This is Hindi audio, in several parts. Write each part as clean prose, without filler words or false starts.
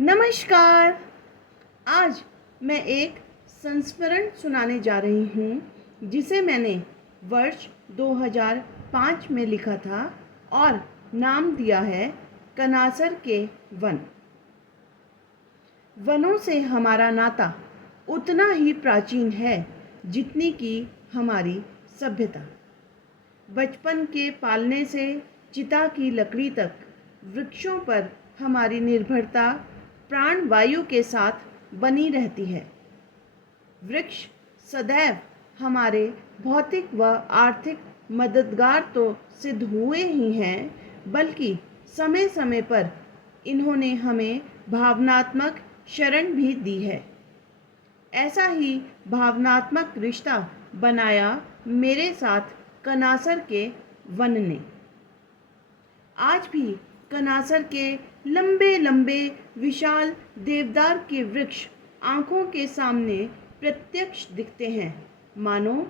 नमस्कार। आज मैं एक संस्मरण सुनाने जा रही हूँ जिसे मैंने वर्ष 2005 में लिखा था और नाम दिया है कनासर के वन। वनों से हमारा नाता उतना ही प्राचीन है जितनी कि हमारी सभ्यता। बचपन के पालने से चिता की लकड़ी तक वृक्षों पर हमारी निर्भरता प्राण वायु के साथ बनी रहती है। वृक्ष सदैव हमारे भौतिक व आर्थिक मददगार तो सिद्ध हुए ही हैं, बल्कि समय समय पर इन्होंने हमें भावनात्मक शरण भी दी है। ऐसा ही भावनात्मक रिश्ता बनाया मेरे साथ कनासर के वन ने। आज भी कनासर के लंबे लंबे विशाल देवदार के वृक्ष आंखों के सामने प्रत्यक्ष दिखते हैं, मानो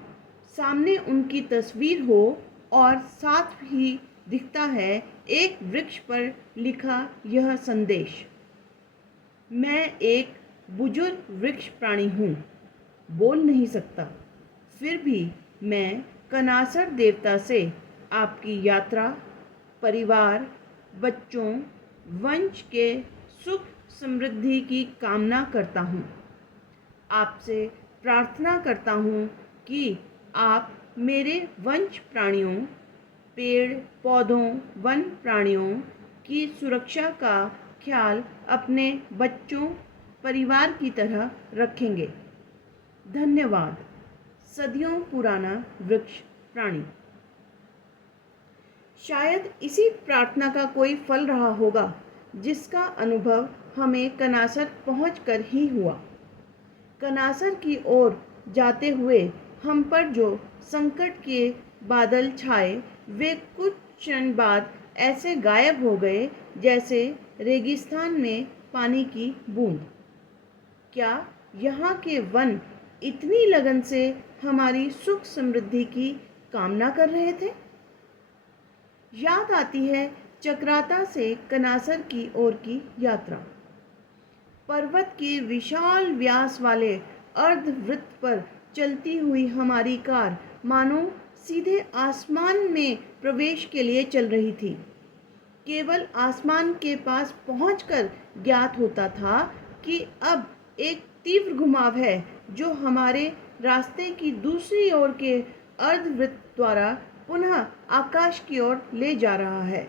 सामने उनकी तस्वीर हो, और साथ ही दिखता है एक वृक्ष पर लिखा यह संदेश। मैं एक बुजुर्ग वृक्ष प्राणी हूँ, बोल नहीं सकता, फिर भी मैं कनासर देवता से आपकी यात्रा, परिवार, बच्चों, वंश के सुख समृद्धि की कामना करता हूँ। आपसे प्रार्थना करता हूँ कि आप मेरे वंश प्राणियों, पेड़ पौधों, वन प्राणियों की सुरक्षा का ख्याल अपने बच्चों, परिवार की तरह रखेंगे। धन्यवाद। सदियों पुराना वृक्ष प्राणी। शायद इसी प्रार्थना का कोई फल रहा होगा जिसका अनुभव हमें कनासर पहुंचकर ही हुआ। कनासर की ओर जाते हुए हम पर जो संकट के बादल छाए, वे कुछ क्षण बाद ऐसे गायब हो गए जैसे रेगिस्तान में पानी की बूंद। क्या यहाँ के वन इतनी लगन से हमारी सुख समृद्धि की कामना कर रहे थे? याद आती है चक्राता से कनासर की ओर की यात्रा। पर्वत के विशाल व्यास वाले अर्धवृत्त पर चलती हुई हमारी कार मानो सीधे आसमान में प्रवेश के लिए चल रही थी। केवल आसमान के पास पहुंचकर ज्ञात होता था कि अब एक तीव्र घुमाव है जो हमारे रास्ते की दूसरी ओर के अर्धवृत्त द्वारा पुनः आकाश की ओर ले जा रहा है।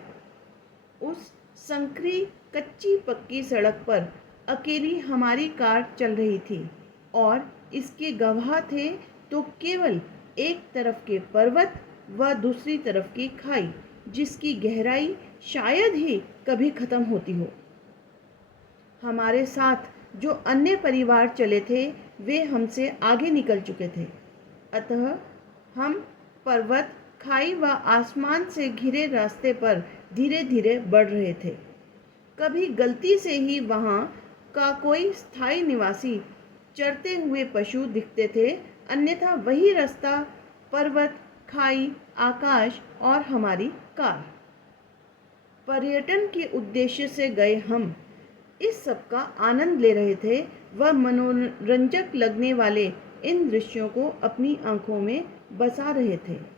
उस संकरी कच्ची पक्की सड़क पर अकेली हमारी कार चल रही थी, और इसके गवाह थे तो केवल एक तरफ के पर्वत व दूसरी तरफ की खाई, जिसकी गहराई शायद ही कभी खत्म होती हो। हमारे साथ जो अन्य परिवार चले थे वे हमसे आगे निकल चुके थे, अतः हम पर्वत, खाई व आसमान से घिरे रास्ते पर धीरे धीरे बढ़ रहे थे। कभी गलती से ही वहाँ का कोई स्थायी निवासी, चरते हुए पशु दिखते थे, अन्यथा वही रास्ता पर्वत, खाई, आकाश और हमारी कार। पर्यटन के उद्देश्य से गए हम इस सब का आनंद ले रहे थे व मनोरंजक लगने वाले इन दृश्यों को अपनी आंखों में बसा रहे थे।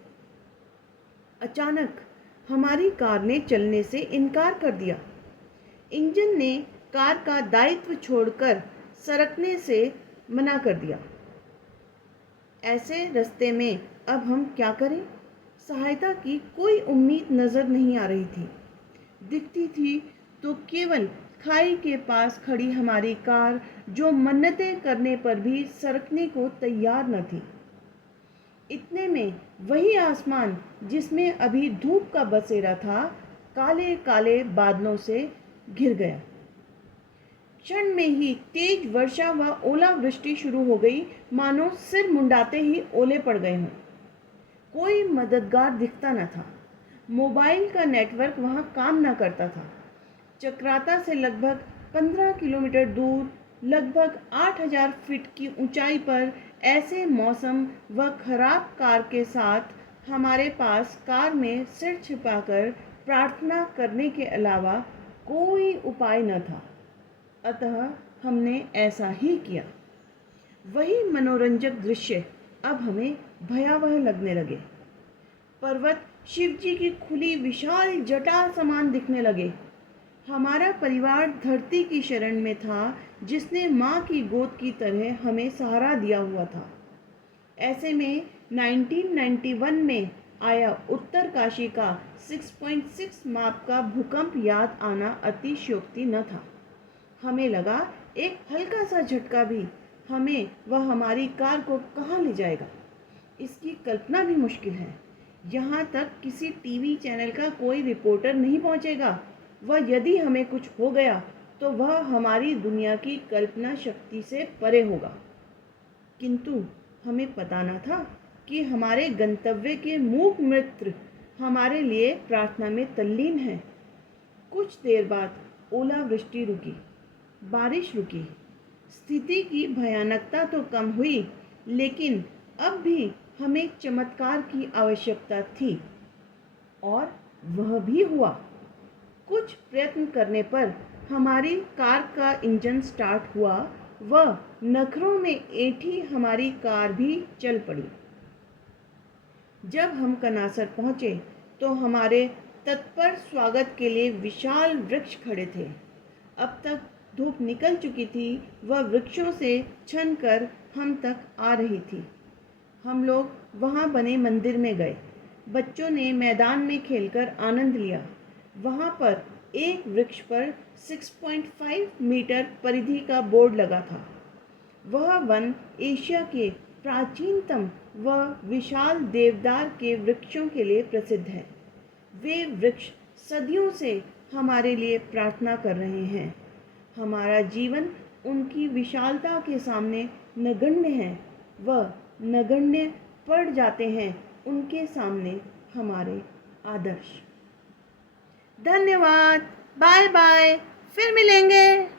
अचानक हमारी कार ने चलने से इनकार कर दिया। इंजन ने कार का दायित्व छोड़कर सरकने से मना कर दिया। ऐसे रास्ते में अब हम क्या करें? सहायता की कोई उम्मीद नजर नहीं आ रही थी। दिखती थी तो केवल खाई के पास खड़ी हमारी कार, जो मन्नतें करने पर भी सरकने को तैयार न थी। इतने में वही आसमान जिसमें अभी धूप का बसेरा था, काले काले बादलों से घिर गया। क्षण में ही तेज वर्षा व ओलावृष्टि शुरू हो गई, मानो सिर मुंडाते ही ओले पड़ गए हों। कोई मददगार दिखता न था। मोबाइल का नेटवर्क वहाँ काम न करता था। चक्राता से लगभग 15 किलोमीटर दूर, लगभग 8000 फीट की ऊंचाई पर ऐसे मौसम व खराब कार के साथ हमारे पास कार में सिर छिपाकर प्रार्थना करने के अलावा कोई उपाय न था। अतः हमने ऐसा ही किया। वही मनोरंजक दृश्य अब हमें भयावह लगने लगे। पर्वत शिव जी की खुली विशाल जटा समान दिखने लगे। हमारा परिवार धरती की शरण में था, जिसने माँ की गोद की तरह हमें सहारा दिया हुआ था। ऐसे में 1991 में आया उत्तरकाशी का 6.6 माप का भूकंप याद आना अतिशयोक्ति न था। हमें लगा एक हल्का सा झटका भी हमें व हमारी कार को कहाँ ले जाएगा, इसकी कल्पना भी मुश्किल है। यहाँ तक किसी टीवी चैनल का कोई रिपोर्टर नहीं पहुँचेगा, व यदि हमें कुछ हो गया तो वह हमारी दुनिया की कल्पना शक्ति से परे होगा। किंतु हमें पता न था कि हमारे गंतव्य के मूक मित्र हमारे लिए प्रार्थना में तल्लीन हैं। कुछ देर बाद ओलावृष्टि रुकी, बारिश रुकी। स्थिति की भयानकता तो कम हुई, लेकिन अब भी हमें चमत्कार की आवश्यकता थी, और वह भी हुआ। कुछ प्रयत्न करने पर हमारी कार का इंजन स्टार्ट हुआ व नखरों में ऐठी हमारी कार भी चल पड़ी। जब हम कनासर पहुँचे तो हमारे तत्पर स्वागत के लिए विशाल वृक्ष खड़े थे। अब तक धूप निकल चुकी थी व वृक्षों से छन कर हम तक आ रही थी। हम लोग वहाँ बने मंदिर में गए। बच्चों ने मैदान में खेलकर आनंद लिया। वहाँ पर एक वृक्ष पर 6.5 मीटर परिधि का बोर्ड लगा था। वह वन एशिया के प्राचीनतम व विशाल देवदार के वृक्षों के लिए प्रसिद्ध है। वे वृक्ष सदियों से हमारे लिए प्रार्थना कर रहे हैं। हमारा जीवन उनकी विशालता के सामने नगण्य है व नगण्य पड़ जाते हैं उनके सामने हमारे आदर्श। धन्यवाद। बाय बाय, फिर मिलेंगे।